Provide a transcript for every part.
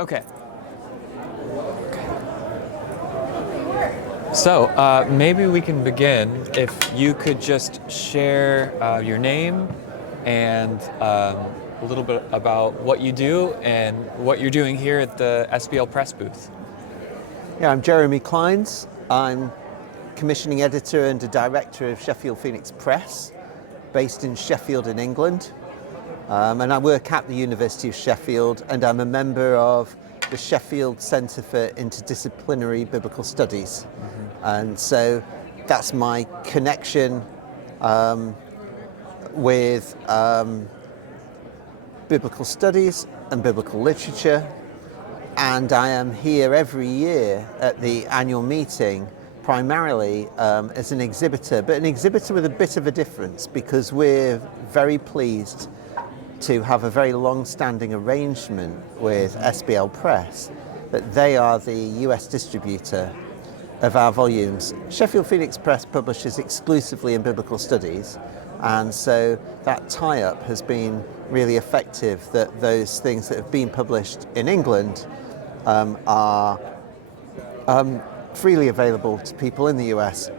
Okay. So maybe we can begin if you could just share your name and a little bit about what you do and what you're doing here at the SBL Press booth. Yeah, I'm Jeremy Clines. I'm commissioning editor and a director of Sheffield Phoenix Press, based in Sheffield in England. And I work at the University of Sheffield, and I'm a member of the Sheffield Centre for Interdisciplinary Biblical Studies. And so that's my connection with biblical studies and biblical literature. And I am here every year at the annual meeting, primarily as an exhibitor, but an exhibitor with a bit of a difference, because we're very pleased to have a very long-standing arrangement with SBL Press, that they are the US distributor of our volumes. Sheffield Phoenix Press publishes exclusively in biblical studies, and so that tie-up has been really effective, that those things that have been published in England are freely available to people in the US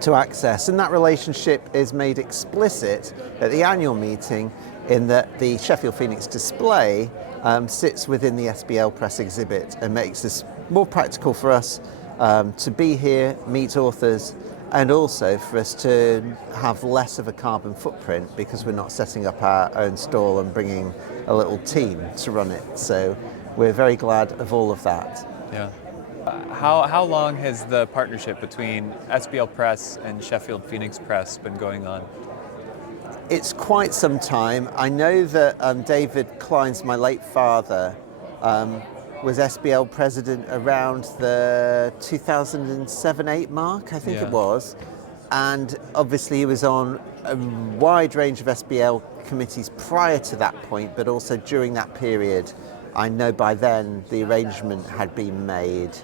to access. And that relationship is made explicit at the annual meeting, in that the Sheffield Phoenix display sits within the SBL Press exhibit and makes this more practical for us to be here, meet authors, and also for us to have less of a carbon footprint, because we're not setting up our own stall and bringing a little team to run it. So we're very glad of all of that. Yeah. How long has the partnership between SBL Press and Sheffield Phoenix Press been going on? It's quite some time. I know that David Clines, my late father, was SBL president around the 2007-8 mark, I think it was. And obviously he was on a wide range of SBL committees prior to that point, but also during that period. I know by then the arrangement had been made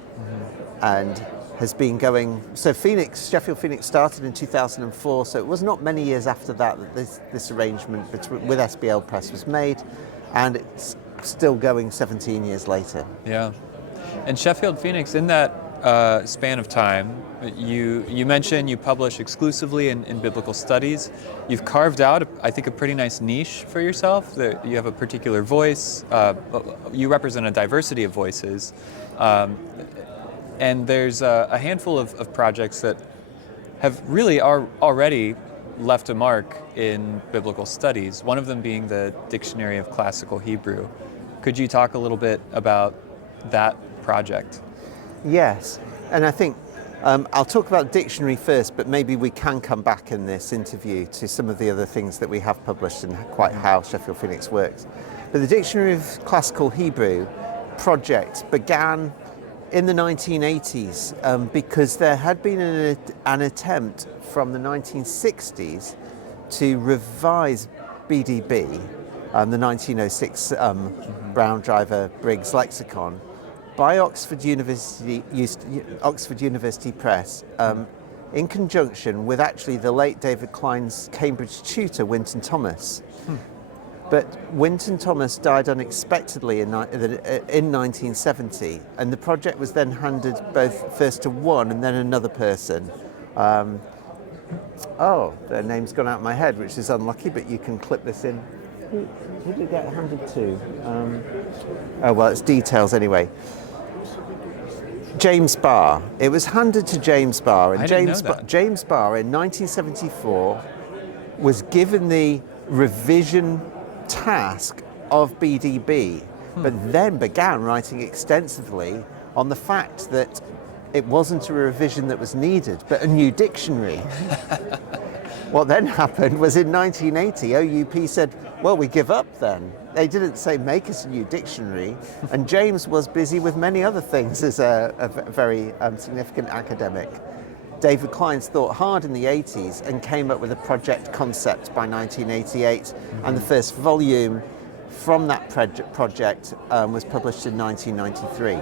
and has been going. So Sheffield Phoenix started in 2004, so it was not many years after that this arrangement with SBL Press was made, and it's still going 17 years later. Yeah. And Sheffield Phoenix, in that span of time, you mentioned you publish exclusively in biblical studies. You've carved out, I think, a pretty nice niche for yourself. That you have a particular voice. You represent a diversity of voices. And there's a handful of projects that have really already left a mark in biblical studies, one of them being the Dictionary of Classical Hebrew. Could you talk a little bit about that project? Yes, and I think I'll talk about dictionary first, but maybe we can come back in this interview to some of the other things that we have published and quite how Sheffield Phoenix works. But the Dictionary of Classical Hebrew project began in the 1980s because there had been an attempt from the 1960s to revise BDB, the 1906 Brown Driver Briggs lexicon, by Oxford University Press, in conjunction with actually the late David Clines' Cambridge tutor, Winton Thomas. But Winton Thomas died unexpectedly in 1970, and the project was then handed first to one and then another person. Their name's gone out of my head, which is unlucky, but you can clip this in. Who did it get handed to? It's details anyway. James Barr. It was handed to James Barr, and James Barr in 1974 was given the revision task of BDB, but then began writing extensively on the fact that it wasn't a revision that was needed, but a new dictionary. What then happened was in 1980, OUP said, well, we give up then. They didn't say make us a new dictionary, and James was busy with many other things as a very significant academic. David Clines thought hard in the 80s and came up with a project concept by 1988, and the first volume from that project was published in 1993.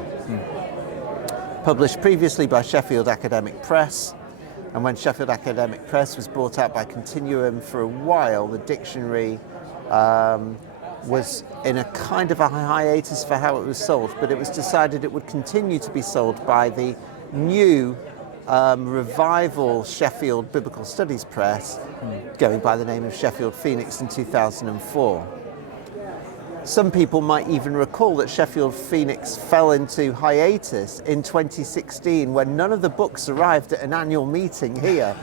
Published previously by Sheffield Academic Press, and when Sheffield Academic Press was bought out by Continuum for a while, the dictionary was in a kind of a hiatus for how it was sold, but it was decided it would continue to be sold by the new revival Sheffield Biblical Studies Press, going by the name of Sheffield Phoenix in 2004. Some people might even recall that Sheffield Phoenix fell into hiatus in 2016 when none of the books arrived at an annual meeting here.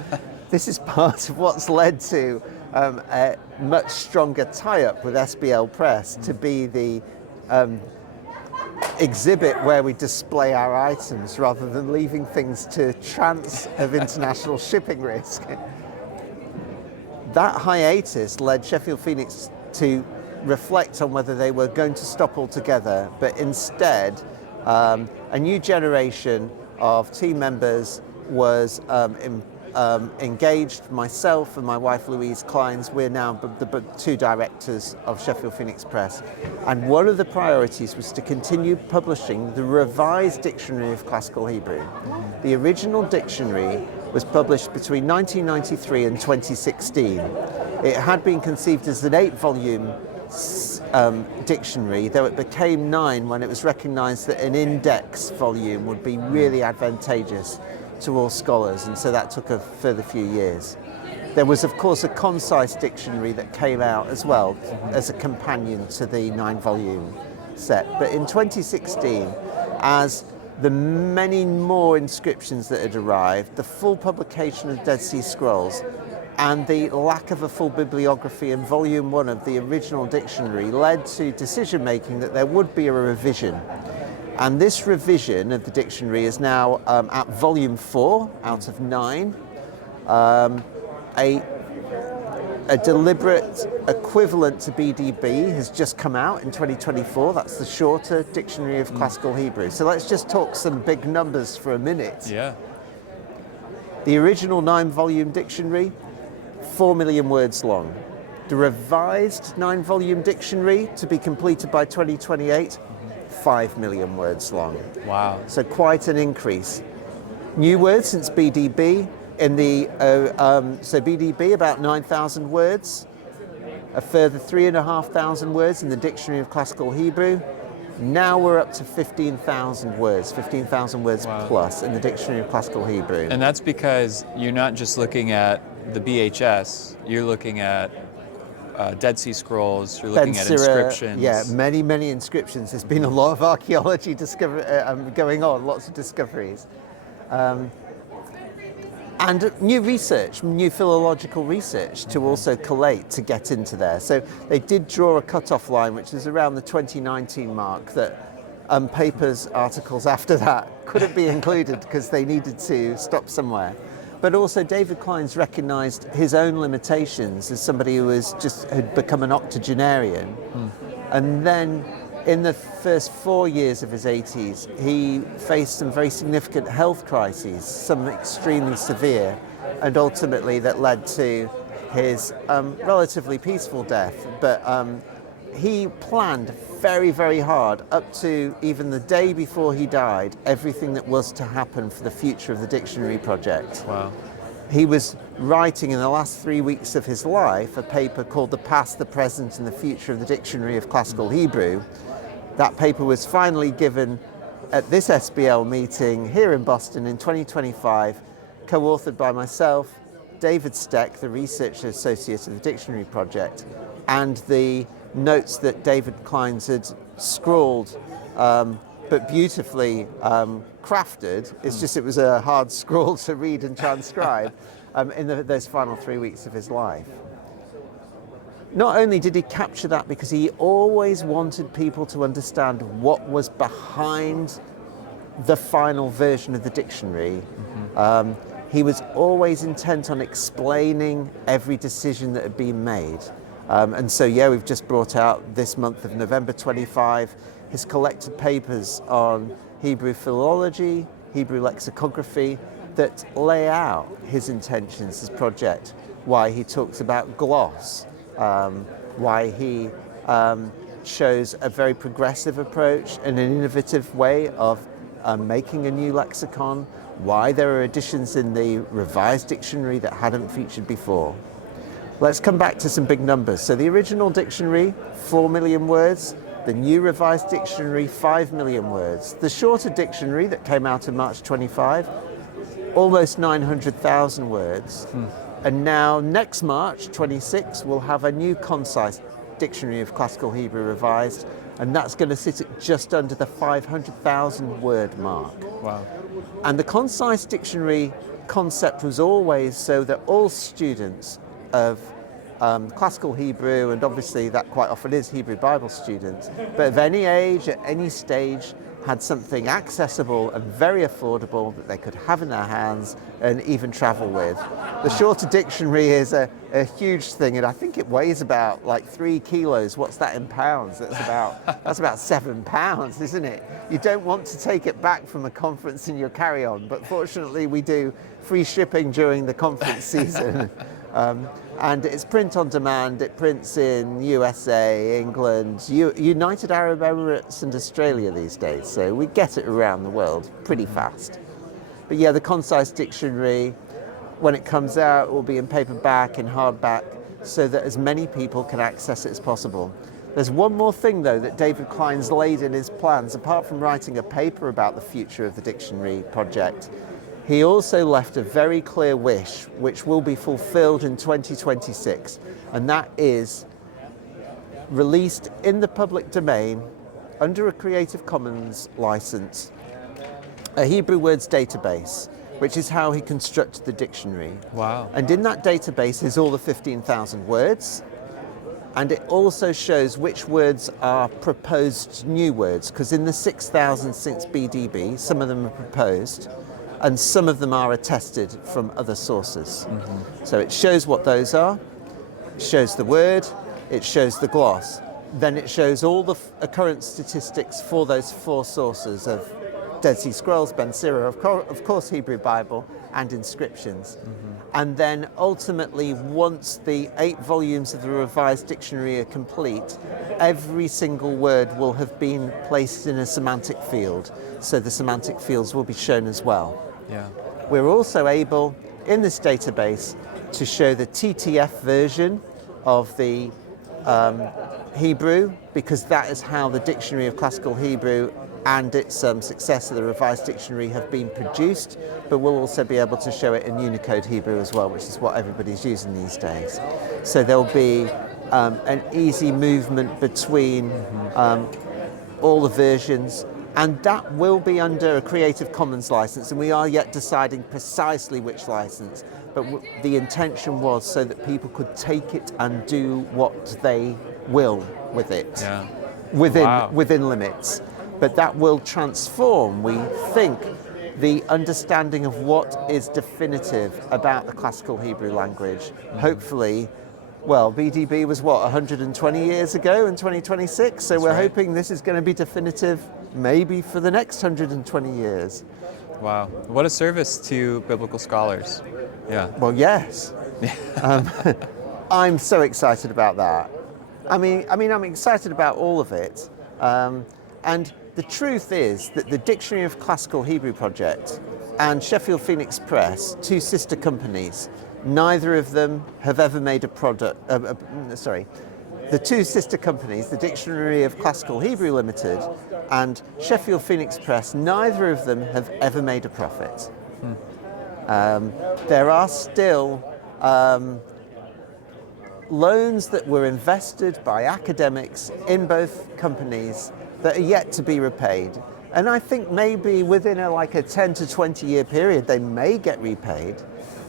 This is part of what's led to a much stronger tie-up with SBL Press to be the exhibit where we display our items rather than leaving things to chance of international shipping risk. That hiatus led Sheffield Phoenix to reflect on whether they were going to stop altogether, but instead a new generation of team members was engaged. Myself and my wife Louise Clines, we're now the two directors of Sheffield Phoenix Press, and one of the priorities was to continue publishing the revised Dictionary of Classical Hebrew. The original dictionary was published between 1993 and 2016. It had been conceived as an 8-volume dictionary, though it became 9 when it was recognized that an index volume would be really advantageous to all scholars, and so that took a further few years. There was, of course, a concise dictionary that came out as well as a companion to the 9-volume set. But in 2016, as the many more inscriptions that had arrived, the full publication of Dead Sea Scrolls, and the lack of a full bibliography in volume 1 of the original dictionary led to decision making that there would be a revision. And this revision of the dictionary is now at volume 4 out of 9. A deliberate equivalent to BDB has just come out in 2024. That's the shorter Dictionary of Classical Hebrew. So let's just talk some big numbers for a minute. Yeah. The original 9-volume dictionary, 4 million words long. The revised 9-volume dictionary, to be completed by 2028, 5 million words long. Wow. So quite an increase. New words since BDB. In the so BDB, about 9,000 words. A further 3,500 words in the Dictionary of Classical Hebrew. Now we're up to 15,000 words, 15,000 words Wow. plus in the Dictionary of Classical Hebrew. And that's because you're not just looking at the BHS, you're looking at Dead Sea Scrolls, you're looking at inscriptions. Yeah, many inscriptions. There's been a lot of archaeology going on, lots of discoveries. And new research, new philological research to also collate to get into there. So they did draw a cut-off line, which is around the 2019 mark, that papers, articles after that couldn't be included because they needed to stop somewhere. But also David Clines recognised his own limitations as somebody who had become an octogenarian. And then in the first 4 years of his 80s, he faced some very significant health crises, some extremely severe, and ultimately that led to his relatively peaceful death. But he planned very, very hard, up to even the day before he died, everything that was to happen for the future of the dictionary project. Wow. He was writing in the last 3 weeks of his life a paper called The Past, the Present and the Future of the Dictionary of Classical Hebrew. That paper was finally given at this SBL meeting here in Boston in 2025, co-authored by myself, David Steck, the research associate of the Dictionary Project, and the notes that David Clines had scrawled, but beautifully crafted. It's just it was a hard scroll to read and transcribe in those final 3 weeks of his life. Not only did he capture that because he always wanted people to understand what was behind the final version of the dictionary, he was always intent on explaining every decision that had been made. And so, yeah, we've just brought out this month of November 25 his collected papers on Hebrew philology, Hebrew lexicography, that lay out his intentions, his project, why he talks about gloss, why he shows a very progressive approach and an innovative way of making a new lexicon, why there are additions in the revised dictionary that hadn't featured before. Let's come back to some big numbers. So the original dictionary, 4 million words. The new revised dictionary, 5 million words. The shorter dictionary that came out in March 25, almost 900,000 words. And now next March 26, we'll have a new concise dictionary of classical Hebrew revised, and that's going to sit at just under the 500,000 word mark. Wow. And the concise dictionary concept was always so that all students of classical Hebrew, and obviously that quite often is Hebrew Bible students, but of any age, at any stage, had something accessible and very affordable that they could have in their hands and even travel with. The shorter dictionary is a huge thing, and I think it weighs about like 3 kilos. What's that in pounds? That's about 7 pounds, isn't it? You don't want to take it back from a conference in your carry-on, but fortunately we do free shipping during the conference season. And it's print on demand. It prints in USA, England, United Arab Emirates and Australia these days. So we get it around the world pretty fast. But yeah, the concise dictionary, when it comes out, will be in paperback, in hardback, so that as many people can access it as possible. There's one more thing though that David Clines laid in his plans, apart from writing a paper about the future of the dictionary project. He also left a very clear wish, which will be fulfilled in 2026, and that is released in the public domain under a Creative Commons license, a Hebrew words database, which is how he constructed the dictionary. Wow. And in that database is all the 15,000 words, and it also shows which words are proposed new words, because in the 6,000 since BDB, some of them are proposed, and some of them are attested from other sources. So it shows what those are, it shows the word, it shows the gloss, then it shows all the occurrence statistics for those 4 sources of Dead Sea Scrolls, Ben Sira, of course Hebrew Bible, and inscriptions. And then ultimately, once the 8 volumes of the revised dictionary are complete, every single word will have been placed in a semantic field, so the semantic fields will be shown as well. Yeah. We're also able, in this database, to show the TTF version of the Hebrew, because that is how the Dictionary of Classical Hebrew and its successor, the Revised Dictionary, have been produced, but we'll also be able to show it in Unicode Hebrew as well, which is what everybody's using these days. So there'll be an easy movement between all the versions, and that will be under a Creative Commons license, and we are yet deciding precisely which license, but the intention was so that people could take it and do what they will with it, within limits. But that will transform, we think, the understanding of what is definitive about the classical Hebrew language. Hopefully, well, BDB was what, 120 years ago in 2026? So we're hoping this is going to be definitive maybe for the next 120 years. Wow. What a service to biblical scholars. Yeah. Well, yes. I'm so excited about that. I mean, I'm excited about all of it. And the truth is that the Dictionary of Classical Hebrew Project and Sheffield Phoenix Press, 2 sister companies, neither of them have ever made a product, the 2 sister companies, the Dictionary of Classical Hebrew Limited and Sheffield Phoenix Press, neither of them have ever made a profit. There are still loans that were invested by academics in both companies that are yet to be repaid. And I think maybe within a 10 to 20 year period, they may get repaid,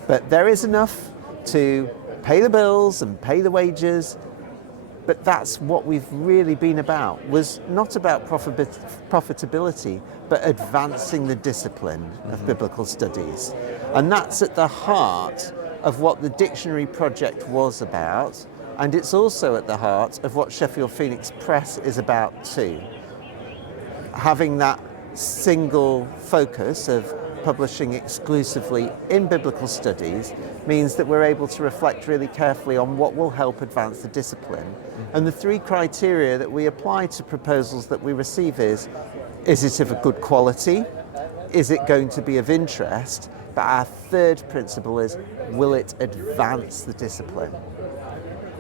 but there is enough to pay the bills and pay the wages. But that's what we've really been about, was not about profitability, but advancing the discipline of biblical studies. And that's at the heart of what the dictionary project was about, and it's also at the heart of what Sheffield Phoenix Press is about too. Having that single focus of publishing exclusively in biblical studies means that we're able to reflect really carefully on what will help advance the discipline. And the 3 criteria that we apply to proposals that we receive is it of a good quality? Is it going to be of interest? But our 3rd principle is, will it advance the discipline?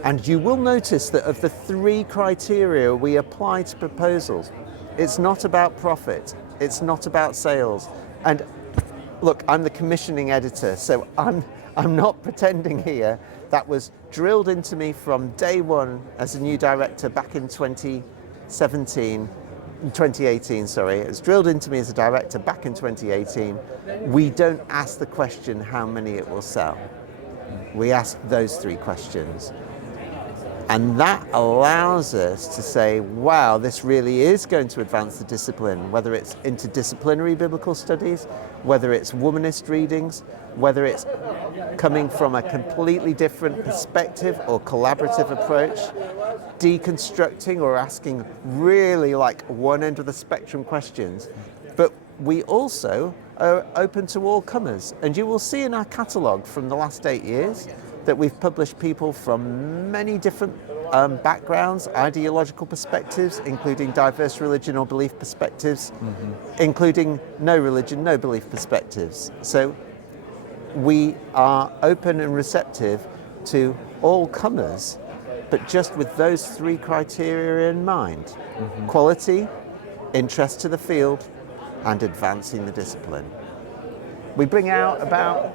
And you will notice that of the 3 criteria we apply to proposals, it's not about profit, it's not about sales. And look, I'm the commissioning editor, so I'm not pretending here. That was drilled into me from day one as a new director back in 2018, sorry. It was drilled into me as a director back in 2018. We don't ask the question how many it will sell. We ask those 3 questions. And that allows us to say, wow, this really is going to advance the discipline, whether it's interdisciplinary biblical studies, whether it's womanist readings, whether it's coming from a completely different perspective or collaborative approach, deconstructing or asking really like one end of the spectrum questions. But we also are open to all comers. And you will see in our catalogue from the last 8 years that we've published people from many different backgrounds, ideological perspectives, including diverse religion or belief perspectives, including no religion, no belief perspectives. So we are open and receptive to all comers, but just with those 3 criteria in mind: quality, interest to the field, and advancing the discipline. We bring out about,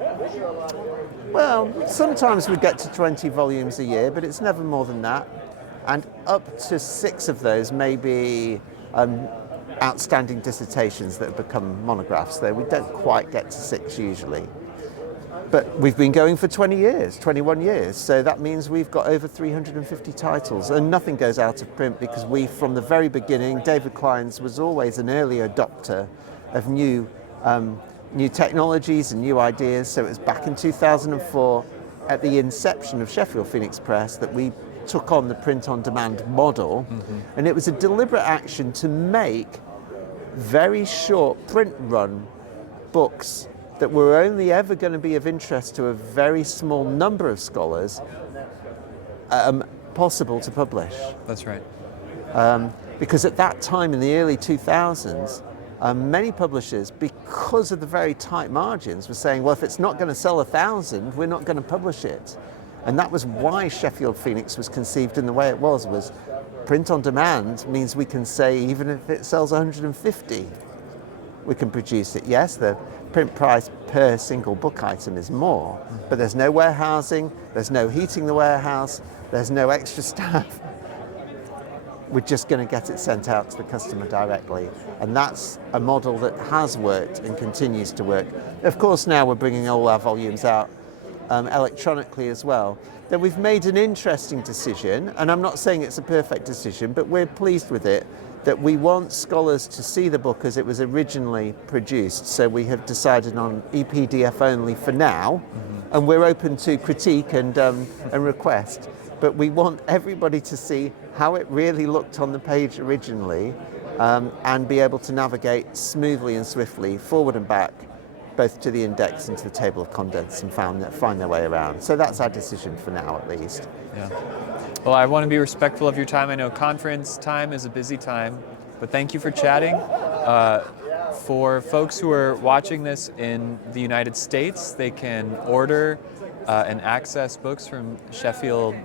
well, sometimes we get to 20 volumes a year, but it's never more than that. And up to 6 of those may be outstanding dissertations that have become monographs, though we don't quite get to 6 usually. But we've been going for 20 years, 21 years, so that means we've got over 350 titles, and nothing goes out of print because we, from the very beginning, David Clines was always an early adopter of new technologies and new ideas. So it was back in 2004, at the inception of Sheffield Phoenix Press, that we took on the print-on-demand model, and it was a deliberate action to make very short print-run books that were only ever going to be of interest to a very small number of scholars, possible to publish. That's right. Because at that time in the early 2000s, many publishers, because of the very tight margins, were saying, well, if it's not going to sell 1,000, we're not going to publish it. And that was why Sheffield Phoenix was conceived in the way it was print on demand means we can say, even if it sells 150, we can produce it. Yes, the print price per single book item is more, but there's no warehousing, there's no heating the warehouse, there's no extra staff. We're just going to get it sent out to the customer directly. And that's a model that has worked and continues to work. Of course, now we're bringing all our volumes out electronically as well. Then we've made an interesting decision, and I'm not saying it's a perfect decision, but we're pleased with it, that we want scholars to see the book as it was originally produced. So we have decided on EPDF only for now, and we're open to critique and request. But we want everybody to see how it really looked on the page originally, and be able to navigate smoothly and swiftly forward and back, both to the index and to the table of contents, and find their way around. So that's our decision for now, at least. Yeah. Well, I want to be respectful of your time. I know conference time is a busy time, but thank you for chatting. For folks who are watching this in the United States, they can order and access books from Sheffield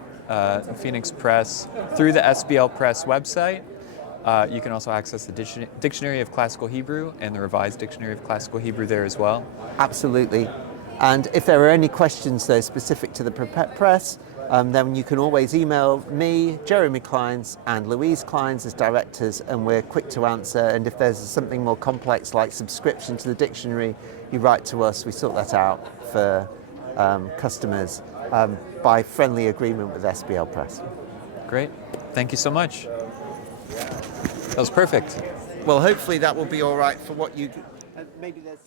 Phoenix Press through the SBL Press website. You can also access the Dictionary of Classical Hebrew and the Revised Dictionary of Classical Hebrew there as well. Absolutely. And if there are any questions, though, specific to the press, then you can always email me, Jeremy Clines, and Louise Clines as directors, and we're quick to answer. And if there's something more complex, like subscription to the dictionary, you write to us. We sort that out for customers by friendly agreement with SBL Press. Great. Thank you so much. That was perfect. Well, hopefully that will be all right for what you... Maybe there's